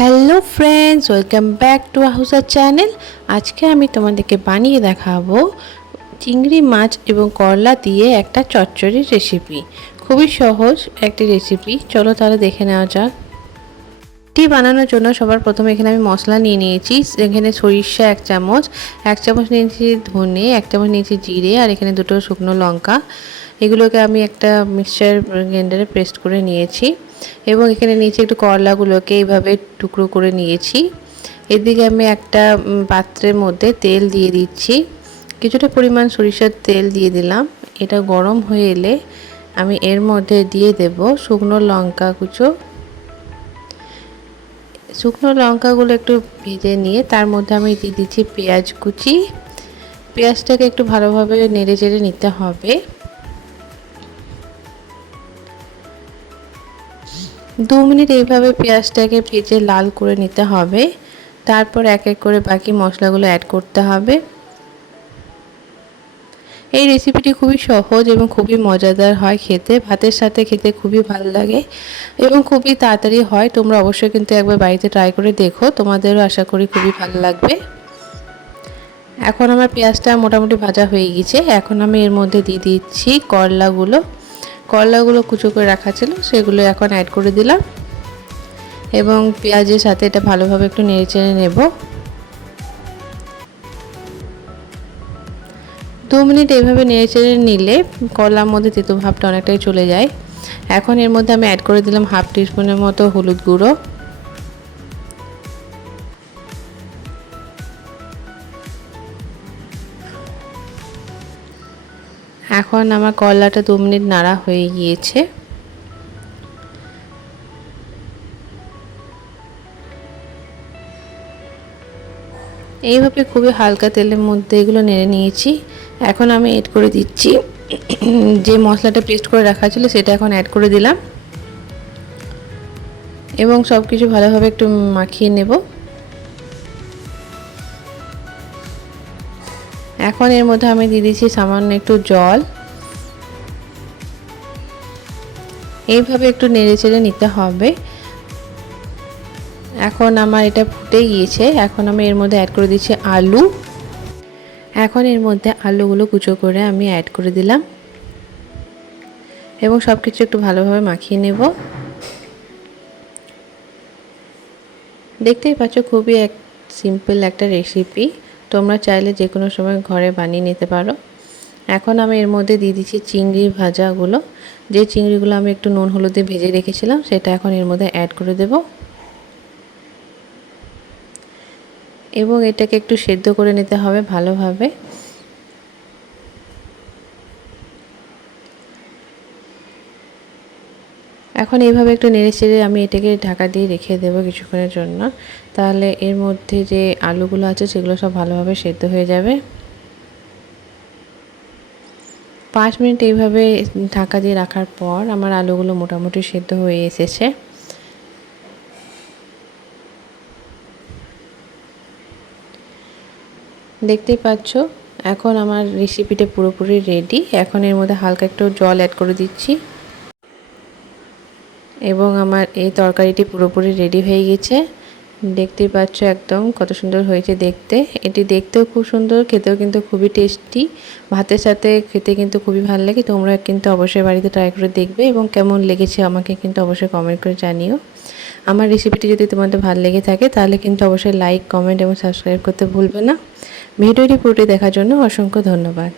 Hello friends, welcome back to আহুজার channel. আজকে আমি তোমাদেরকে বানিয়ে দেখাবো চিংড়ি মাছ এবং করলা দিয়ে একটা চচ্চড়ির রেসিপি। খুবই সহজ একটি রেসিপি, চলো তাহলে দেখে নেওয়া যাক। এটি বানানোর জন্য সবার প্রথমে এখানে আমি মশলা নিয়ে নিয়েছি। এখানে সরিষা এক চামচ নিয়েছি ধনে, এক চামচ নিয়েছি জিরে, আর এখানে দুটো শুকনো লঙ্কা। এগুলোকে আমি একটা মিক্সচার গ্রাইন্ডারে পেস্ট করে নিয়েছি এবং এখানে নিয়েছি একটু করলাগুলোকে এইভাবে টুকরো করে নিয়েছি। এদিকে আমি একটা পাত্রের মধ্যে তেল দিয়ে দিচ্ছি, কিছুটা পরিমাণ সরিষার তেল দিয়ে দিলাম। এটা গরম হয়ে এলে আমি এর মধ্যে দিয়ে দেব শুকনো লঙ্কা কুচো। শুকনো লঙ্কাগুলো একটু ভেজে নিয়ে তার মধ্যে আমি দিয়ে দিচ্ছি পেঁয়াজ কুচি। পেঁয়াজটাকে একটু ভালোভাবে নেড়ে চেড়ে নিতে হবে। 2 মিনিট এইভাবে পেঁয়াজটাকে ভেজে লাল করে নিতে হবে। তারপর এক এক করে বাকি মশলাগুলো অ্যাড করতে হবে। এই রেসিপিটি খুবই সহজ এবং খুবই মজাদার হয় খেতে, ভাতের সাথে খেতে খুবই ভালো লাগে এবং খুবই তাড়াতাড়ি হয়। তোমরা অবশ্যই কিন্তু একবার বাড়িতে ট্রাই করে দেখো, তোমাদেরও আশা করি খুবই ভালো লাগবে। এখন আমার পেঁয়াজটা মোটামুটি ভাজা হয়ে গেছে। এখন আমি এর মধ্যে দিয়ে দিচ্ছি করলাগুলো কুচো করে রাখা ছিল, সেগুলো এখন অ্যাড করে দিলাম এবং পেঁয়াজের সাথে এটা ভালোভাবে একটু নেড়ে চেড়ে নেব। 2 মিনিট এইভাবে নেড়ে চেড়ে নিলে করলার মধ্যে তেতো ভাবটা অনেকটাই চলে যায়। এখন এর মধ্যে আমি অ্যাড করে দিলাম 1/2 টিস্পুনের মতো হলুদ গুঁড়ো। এখন আমার করলাটা 2 মিনিট নাড়া হয়ে গিয়েছে। এইভাবে খুবই হালকা তেলের মধ্যে এগুলো নেড়ে নিয়েছি। এখন আমি এড করে দিচ্ছি যে মশলাটা পেস্ট করে রাখা ছিল, সেটা এখন অ্যাড করে দিলাম এবং সব কিছু ভালোভাবে একটু মাখিয়ে নেব। এখন এর মধ্যে আমি দিয়ে দিচ্ছি সামান্য একটু জল। এইভাবে একটু নেড়ে চেড়ে নিতে হবে। এখন আমার এটা ফুটে গিয়েছে। এখন আমি এর মধ্যে অ্যাড করে দিচ্ছি আলু। এখন এর মধ্যে আলুগুলো কুচো করে আমি অ্যাড করে দিলাম এবং সব কিছু একটু ভালোভাবে মাখিয়ে নেব। দেখতেই পাচ্ছ খুবই সিম্পল একটা রেসিপি, তোমরা চাইলে যে কোনো সময় ঘরে বানিয়ে নিতে পারো। এখন আমি এর মধ্যে দিয়ে দিচ্ছি চিংড়ি ভাজাগুলো। যে চিংড়িগুলো আমি একটু নুন হলুদে ভেজে রেখেছিলাম, সেটা এখন এর মধ্যে অ্যাড করে দেব এবং এটাকে একটু সেদ্ধ করে নিতে হবে ভালোভাবে। এখন এইভাবে একটু নেড়ে চেড়ে আমি এটাকে ঢাকা দিয়ে রেখে দেবো কিছুক্ষণের জন্য। তাহলে এর মধ্যে যে আলুগুলো আছে সেগুলো সব ভালোভাবে সেদ্ধ হয়ে যাবে। 5 মিনিট এইভাবে ঢাকা দিয়ে রাখার পর আমার আলুগুলো মোটামুটি সেদ্ধ হয়ে এসেছে। দেখতেই পাচ্ছ এখন আমার রেসিপিটা পুরোপুরি রেডি। এখন এর মধ্যে হালকা একটু জল অ্যাড করে দিচ্ছি এবং আমার এই তরকারিটি পুরোপুরি রেডি হয়ে গেছে। দেখতেই পাচ্ছ একদম কত সুন্দর হয়েছে দেখতে। এটি দেখতেও খুব সুন্দর, খেতেও কিন্তু খুবই টেস্টি। ভাতের সাথে খেতে কিন্তু খুবই ভালো লাগে। তোমরা কিন্তু অবশ্যই বাড়িতে ট্রাই করে দেখবে এবং কেমন লেগেছে আমাকে কিন্তু অবশ্যই কমেন্ট করে জানিও। আমার রেসিপিটি যদি তোমাদের ভালো লেগে থাকে তাহলে কিন্তু অবশ্যই লাইক, কমেন্ট এবং সাবস্ক্রাইব করতে ভুলবে না। ভিডিওটি পুরোটি দেখার জন্য অসংখ্য ধন্যবাদ।